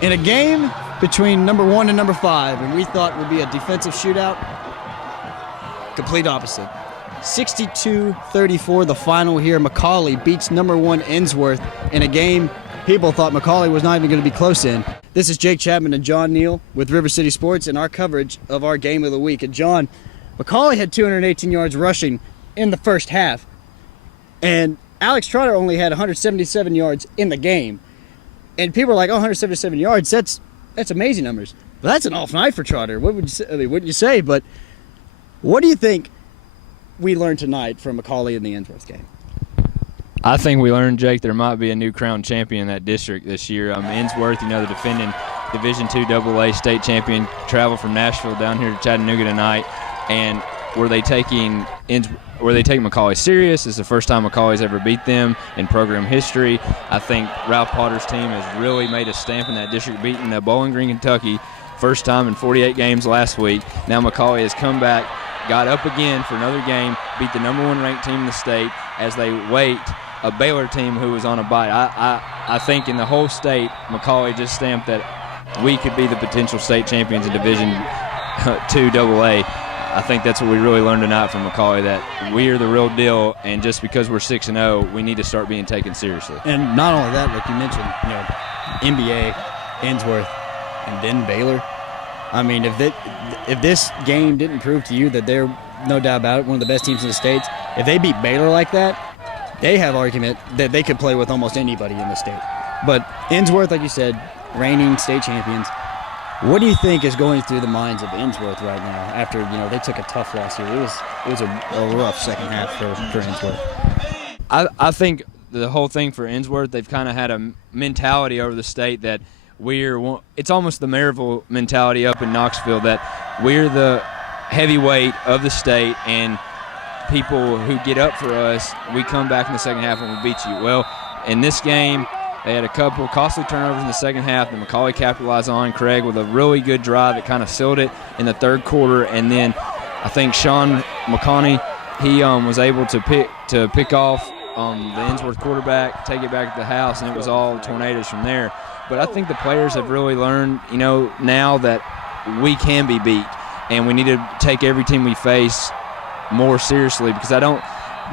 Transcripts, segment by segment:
In a game between number 1 and number 5, and we thought would be a defensive shootout, complete opposite. 62-34, the final here. Mcallie beats number 1 Ensworth in a game people thought Mcallie was not even going to be close in. This is Jake Chapman and John Neal with River City Sports and our coverage of our game of the week. And John, Mcallie had 218 yards rushing in the first half, and Alex Trotter only had 177 yards in the game. And people are like, oh, 177 yards, that's amazing numbers. But that's an off night for Trotter. What would you say? I mean, what did you say? But what do you think we learned tonight from Mcallie in the Ensworth game? I think we learned, Jake, there might be a new crowned champion in that district this year. Ensworth, the defending Division II AA state champion, traveled from Nashville down here to Chattanooga tonight. And were they taking Mcallie serious? It's the first time Mcallie's ever beat them in program history. I think Ralph Potter's team has really made a stamp in that district, beating Bowling Green, Kentucky, first time in 48 games last week. Now Mcallie has come back, got up again for another game, beat the number 1 ranked team in the state as they wait a Baylor team who was on a bye. I think in the whole state, Mcallie just stamped that we could be the potential state champions in Division II AA. I think that's what we really learned tonight from Mcallie, that we are the real deal, and just because we're 6-0, we need to start being taken seriously. And not only that, like you mentioned, NBA, Ensworth, and then Baylor. I mean, if this game didn't prove to you that they're, no doubt about it, one of the best teams in the States, if they beat Baylor like that, they have argument that they could play with almost anybody in the state. But Ensworth, like you said, reigning state champions. What do you think is going through the minds of Ensworth right now after, they took a tough loss here? It was a rough second half for Ensworth. I think the whole thing for Ensworth, they've kind of had a mentality over the state that it's almost the Maryville mentality up in Knoxville, that we're the heavyweight of the state, and people who get up for us, we come back in the second half and we beat you. Well, in this game, they had a couple costly turnovers in the second half that Mcallie capitalized on. Craig with a really good drive that kind of sealed it in the third quarter, and then I think Sean McConney, he was able to pick off the Ensworth quarterback, take it back to the house, and it was all tornadoes from there. But I think the players have really learned, now that we can be beat, and we need to take every team we face more seriously, because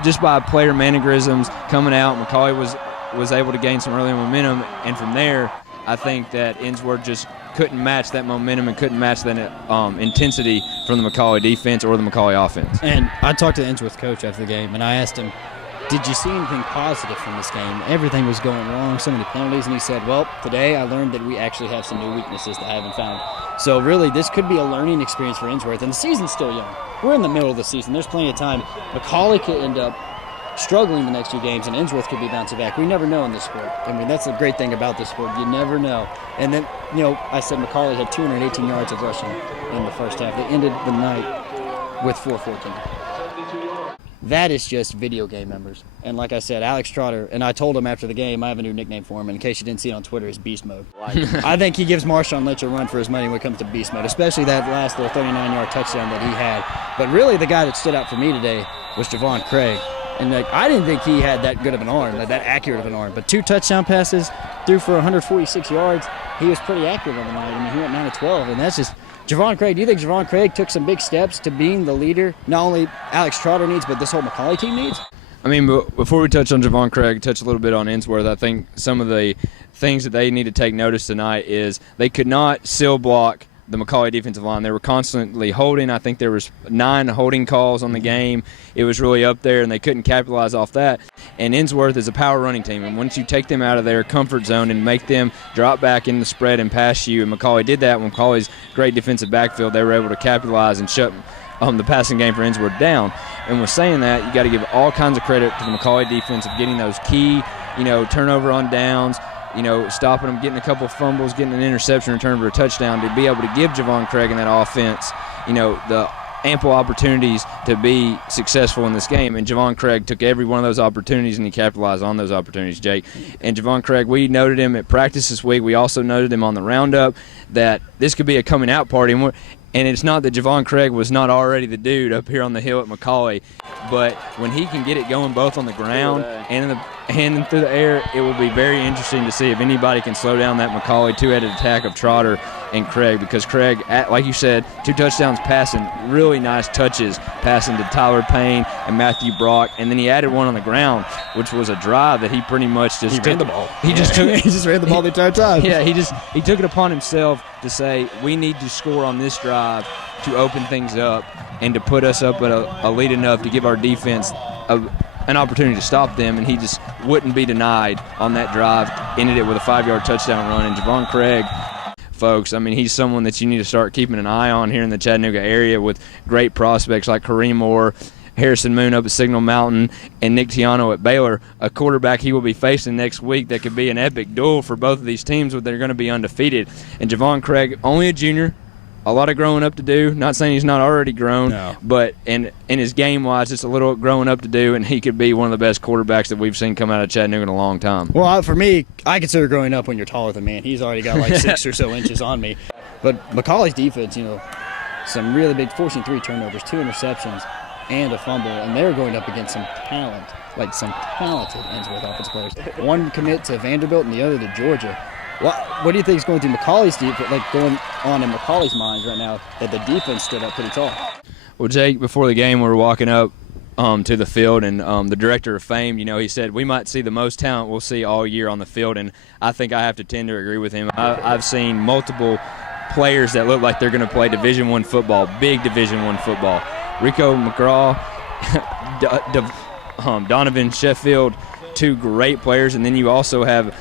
just by player mannerisms coming out, Mcallie was able to gain some early momentum, and from there, I think that Ensworth just couldn't match that momentum and couldn't match that intensity from the Mcallie defense or the Mcallie offense. And I talked to the Ensworth coach after the game, and I asked him, did you see anything positive from this game? Everything was going wrong, so many penalties, and he said, well, today I learned that we actually have some new weaknesses that I haven't found. So really, this could be a learning experience for Ensworth, and the season's still young. We're in the middle of the season. There's plenty of time. Mcallie could end up struggling the next 2 games, and Ensworth could be bouncing back. We never know in this sport. I mean, that's the great thing about this sport. You never know. And then, I said Mcallie had 218 yards of rushing in the first half. They ended the night with 414. That is just video game members. And like I said, Alex Trotter, and I told him after the game, I have a new nickname for him, in case you didn't see it on Twitter, is Beast Mode. I think he gives Marshawn Lynch a run for his money when it comes to Beast Mode, especially that last little 39-yard touchdown that he had. But really, the guy that stood out for me today was Javon Craig. And I didn't think he had that good of an arm, that accurate of an arm. But 2 touchdown passes, threw for 146 yards. He was pretty accurate on the night. I mean, he went 9 of 12, and that's just Javon Craig. Do you think Javon Craig took some big steps to being the leader not only Alex Trotter needs, but this whole Mcallie team needs? I mean, before we touch on Javon Craig, touch a little bit on Ensworth, I think some of the things that they need to take notice tonight is they could not seal block the Mcallie defensive line. They were constantly holding. I think there was 9 holding calls on the game. It was really up there, and they couldn't capitalize off that. And Ensworth is a power running team, and once you take them out of their comfort zone and make them drop back in the spread and pass you, and Mcallie did that when Mcallie's great defensive backfield, they were able to capitalize and shut the passing game for Ensworth down. And with saying that, you got to give all kinds of credit to the Mcallie defense of getting those key, turnover on downs, stopping them, getting a couple of fumbles, getting an interception return for a touchdown, to be able to give Javon Craig in that offense, the ample opportunities to be successful in this game. And Javon Craig took every one of those opportunities, and he capitalized on those opportunities, Jake. And Javon Craig, we noted him at practice this week. We also noted him on the roundup that this could be a coming out party. And it's not that Javon Craig was not already the dude up here on the hill at Mcallie, but when he can get it going both on the ground and handing through the air. It will be very interesting to see if anybody can slow down that Mcallie two-headed attack of Trotter and Craig, because Craig, like you said, 2 touchdowns passing, really nice touches passing to Tyler Payne and Matthew Brock, and then he added one on the ground, which was a drive that he pretty much just ran the ball. He just ran the ball the entire time. Yeah, he took it upon himself to say, we need to score on this drive to open things up and to put us up at a lead enough to give our defense an opportunity to stop them, and he just wouldn't be denied on that drive. Ended it with a 5-yard touchdown run. And Javon Craig, folks, I mean, he's someone that you need to start keeping an eye on here in the Chattanooga area, with great prospects like Kareem Moore, Harrison Moon up at Signal Mountain, and Nick Tiano at Baylor, a quarterback he will be facing next week that could be an epic duel for both of these teams, where they're going to be undefeated. And Javon Craig, only a junior, a lot of growing up to do. Not saying he's not already grown, no. But in his game-wise, it's a little growing up to do, and he could be one of the best quarterbacks that we've seen come out of Chattanooga in a long time. Well, for me, I consider growing up when you're taller than me, and he's already got like 6 or so inches on me. But Macallie's defense, some really big, forcing 3 turnovers, 2 interceptions, and a fumble, and they're going up against some talent, like some talented Ensworth offensive players. One commit to Vanderbilt and the other to Georgia. What do you think is going through Macallie's defense, like going on in Macallie's minds right now, that the defense stood up pretty tall? Well, Jake, before the game, we were walking up to the field, and the director of fame, he said we might see the most talent we'll see all year on the field, and I think I have to tend to agree with him. I've seen multiple players that look like they're going to play Division I football, big Division I football. Rico McGraw, Donovan Sheffield, 2 great players, and then you also have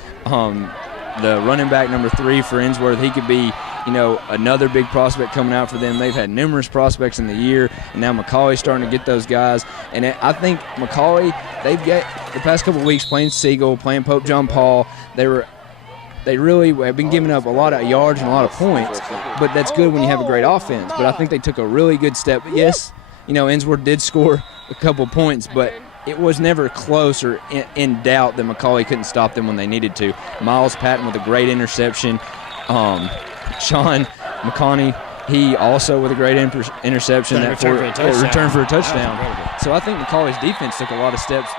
the running back number 3 for Ensworth. He could be, another big prospect coming out for them. They've had numerous prospects in the year, and now Macallie's starting to get those guys. And I think Mcallie, they've got the past couple of weeks playing Siegel, playing Pope John Paul. They really have been giving up a lot of yards and a lot of points, but that's good when you have a great offense. But I think they took a really good step. Yes, Ensworth did score a couple points, but it was never close or in doubt that Mcallie couldn't stop them when they needed to. Miles Patton with a great interception. Sean McConney, he also with a great interception. Return for a touchdown. So I think Macallie's defense took a lot of steps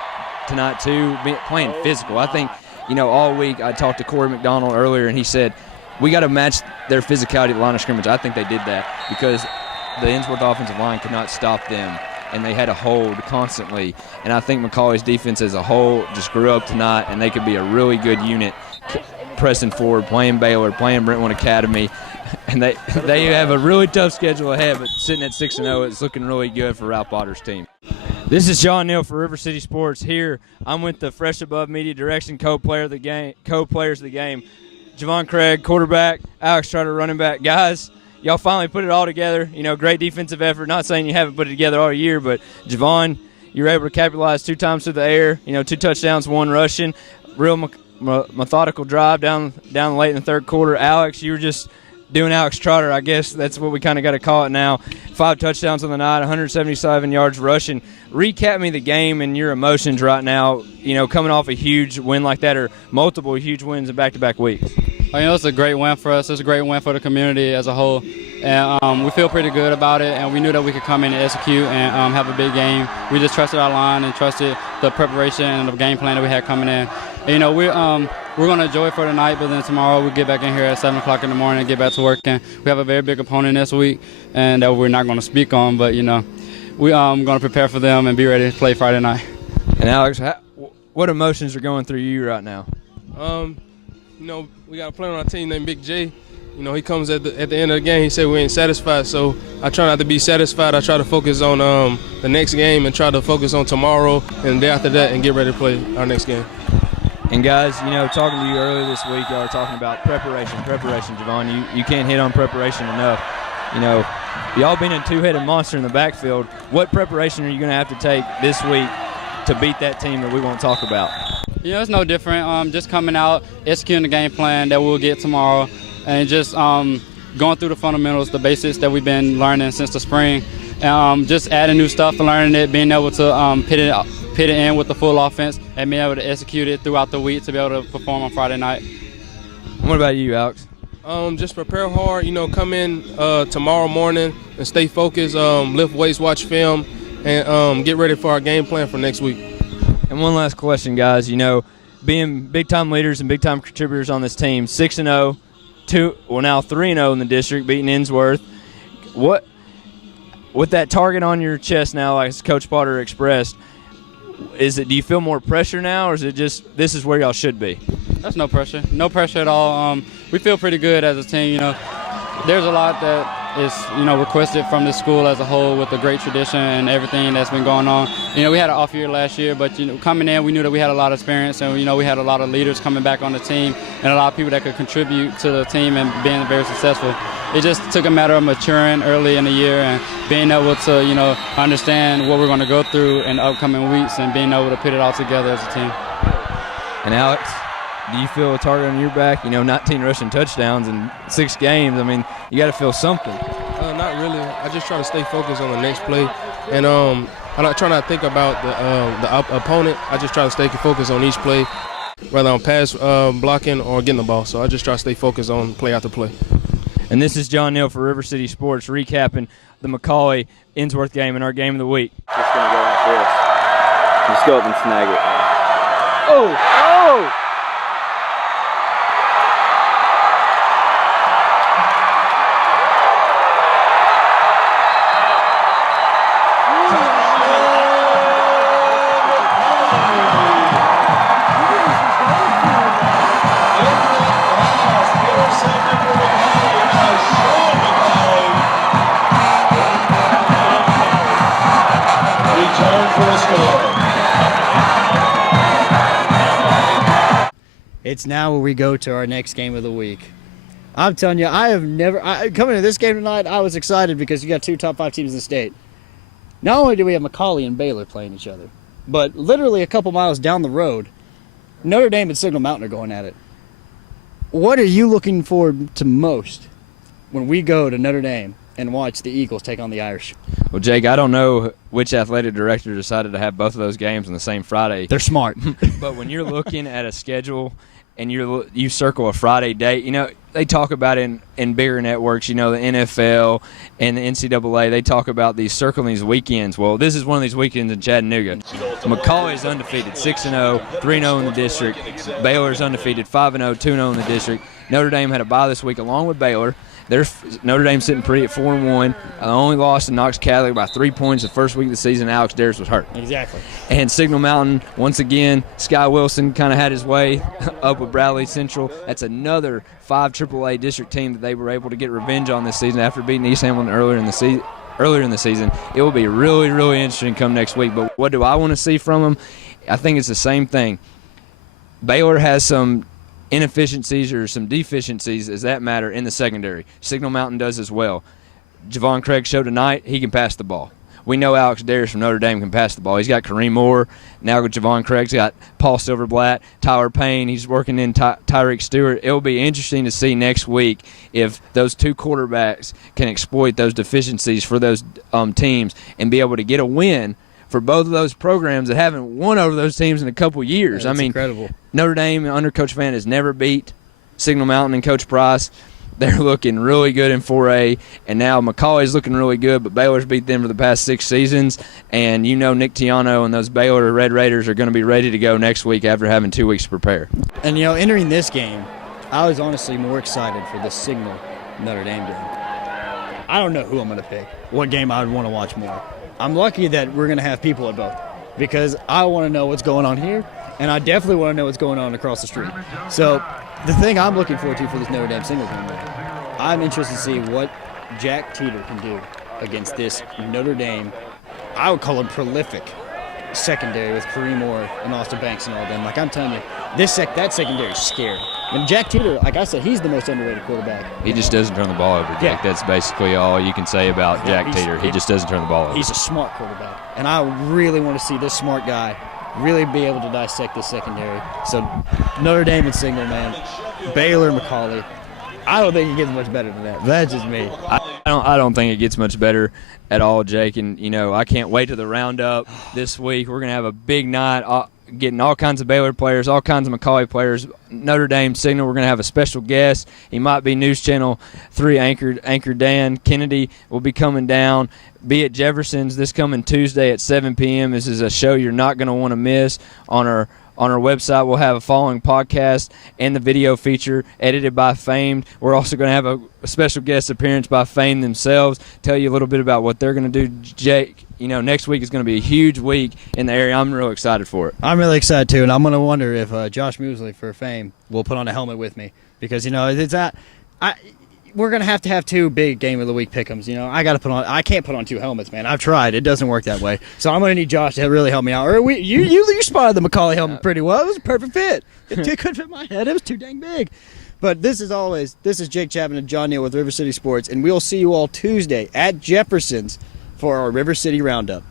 tonight too, playing physical. I think, all week I talked to Corey McDonald earlier, and he said, we got to match their physicality at the line of scrimmage. I think they did that because the Ensworth offensive line could not stop them, and they had a hold constantly. And I think Macallie's defense as a whole just grew up tonight, and they could be a really good unit pressing forward, playing Baylor, playing Brentwood Academy. And they have a really tough schedule ahead, but sitting at 6-0, it's looking really good for Ralph Potter's team. This is John Neal for River City Sports. Here, I'm with the Fresh Above Media Direction co-players of the game. Javon Craig, quarterback, Alex Trotter, running back. Guys, y'all finally put it all together. Great defensive effort. Not saying you haven't put it together all year, but Javon, you were able to capitalize 2 times through the air. 2 touchdowns, 1 rushing. Real methodical drive down late in the third quarter. Alex, you were just doing Alex Trotter. I guess that's what we kind of got to call it now. 5 touchdowns on the night, 177 yards rushing. Recap me the game and your emotions right now, coming off a huge win like that, or multiple huge wins in back-to-back weeks. It's a great win for us. It's a great win for the community as a whole. And we feel pretty good about it, and we knew that we could come in and execute and have a big game. We just trusted our line and trusted the preparation and the game plan that we had coming in. And, we're going to enjoy it for tonight, but then tomorrow we'll get back in here at 7 o'clock in the morning and get back to work. And we have a very big opponent this week, and that we're not going to speak on, but, we're going to prepare for them and be ready to play Friday night. And, Alex, what emotions are going through you right now? We got a player on our team named Big J. He comes at the end of the game. He said we ain't satisfied, so I try not to be satisfied. I try to focus on the next game and try to focus on tomorrow and the day after that and get ready to play our next game. And, guys, talking to you earlier this week, y'all were talking about preparation, Javon. You can't hit on preparation enough. Y'all being a 2-headed monster in the backfield, what preparation are you going to have to take this week to beat that team that we won't talk about? It's no different. Just coming out, executing the game plan that we'll get tomorrow, and just going through the fundamentals, the basics that we've been learning since the spring, and just adding new stuff and learning it, being able to pit it in with the full offense and being able to execute it throughout the week to be able to perform on Friday night. What about you, Alex? Just prepare hard, come in tomorrow morning and stay focused, lift weights, watch film, and get ready for our game plan for next week. And And one last question, guys. You know, being big-time leaders and big-time contributors on this team, 6-0, now 3-0 in the district, beating Ensworth. What, with that target on your chest now, like Coach Potter expressed, do you feel more pressure now, or is it just this is where y'all should be? That's no pressure. No pressure at all. We feel pretty good as a team. You know, there's a lot that is, requested from the school as a whole with the great tradition and everything that's been going on. You know, we had an off year last year, but, coming in, we knew that we had a lot of experience, and, we had a lot of leaders coming back on the team and a lot of people that could contribute to the team and being very successful. It just took a matter of maturing early in the year and being able to, understand what we're going to go through in the upcoming weeks and being able to put it all together as a team. And Alex, do you feel a target on your back? 19 rushing touchdowns in 6 games. I mean, you got to feel something. Not really. I just try to stay focused on the next play, and I try not to think about the opponent. I just try to stay focused on each play, whether I'm pass blocking or getting the ball. So I just try to stay focused on play after play. And this is John Neal for River City Sports, recapping the Mcallie Ensworth game and our game of the week. Just gonna go like this. Just go up and snag it. Oh! It's now where we go to our next game of the week. I'm telling you, coming to this game tonight, I was excited because you got 2 top 5 teams in the state. Not only do we have Mcallie and Baylor playing each other, but literally a couple miles down the road, Notre Dame and Signal Mountain are going at it. What are you looking forward to most when we go to Notre Dame and watch the Eagles take on the Irish? Well, Jake, I don't know which athletic director decided to have both of those games on the same Friday. They're smart. But when you're looking at a schedule and you circle a Friday date, they talk about it in bigger networks, the NFL and the NCAA, they talk about circling these weekends. Well, this is one of these weekends in Chattanooga. Mcallie is undefeated, 6-0, 3-0 in the district. Baylor is undefeated, 5-0, 2-0 in the district. Notre Dame had a bye this week along with Baylor. Notre Dame sitting pretty at 4-1. Only lost to Mcallie by 3 points the first week of the season. Alex Darris was hurt. Exactly. And Signal Mountain, once again, Sky Wilson kind of had his way up with Bradley Central. That's another 5 AAA district team that they were able to get revenge on this season after beating East Hamilton earlier in the season. It will be really, really interesting come next week. But what do I want to see from them? I think it's the same thing. Baylor has some inefficiencies or some deficiencies, as that matter, in the secondary. Signal Mountain does as well. Javon Craig showed tonight he can pass the ball. We know Alex Darris from Notre Dame can pass the ball. He's got Kareem Moore. Now Javon Craig's got Paul Silverblatt, Tyler Payne. He's working in Tyreek Stewart. It'll be interesting to see next week if those 2 quarterbacks can exploit those deficiencies for those teams and be able to get a win for both of those programs that haven't won over those teams in a couple years. That's incredible. Notre Dame under Coach Van has never beat Signal Mountain and Coach Price. They're looking really good in 4A, and now Mcallie's looking really good, but Baylor's beat them for the past 6 seasons, and Nick Tiano and those Baylor Red Raiders are going to be ready to go next week after having 2 weeks to prepare. And, entering this game, I was honestly more excited for the Signal Notre Dame game. I don't know who I'm going to pick, what game I would want to watch more. I'm lucky that we're going to have people at both because I want to know what's going on here, and I definitely want to know what's going on across the street. So the thing I'm looking forward to for this Notre Dame Signal game, I'm interested to see what Jack Teeter can do against this Notre Dame, I would call him prolific, secondary with Kareem Moore and Austin Banks and all them. Like I'm telling you, that secondary is scary. And Jack Teeter, like I said, he's the most underrated quarterback. He just doesn't turn the ball over, Jake. Yeah. That's basically all you can say about Jack Teeter. He just doesn't turn the ball over. He's a smart quarterback. And I really want to see this smart guy really be able to dissect this secondary. So Notre Dame and Signal, man. Baylor, Mcallie. I don't think it gets much better than that. That's just me. I don't think it gets much better at all, Jake. And, I can't wait to the roundup this week. We're going to have a big night. getting all kinds of Baylor players, all kinds of Mcallie players. Notre Dame Signal, we're going to have a special guest. He might be News Channel 3 anchor Dan Kennedy will be coming down. Be at Jefferson's this coming Tuesday at 7 p.m. This is a show you're not going to want to miss. On our website, we'll have a following podcast and the video feature edited by Famed. We're also going to have a special guest appearance by Famed themselves, tell you a little bit about what they're going to do. Jake, next week is going to be a huge week in the area. I'm real excited for it. I'm really excited, too, and I'm going to wonder if Josh Muesley for Fame will put on a helmet with me because, it's not we're going to have 2 big game of the week pick'ems. I can't put on 2 helmets, man. I've tried. It doesn't work that way. So I'm going to need Josh to really help me out. Or you spotted the Mcallie helmet pretty well. It was a perfect fit. It couldn't fit my head. It was too dang big. But this is Jake Chapman and John Neal with River City Sports, and we'll see you all Tuesday at Jefferson's for our River City Roundup.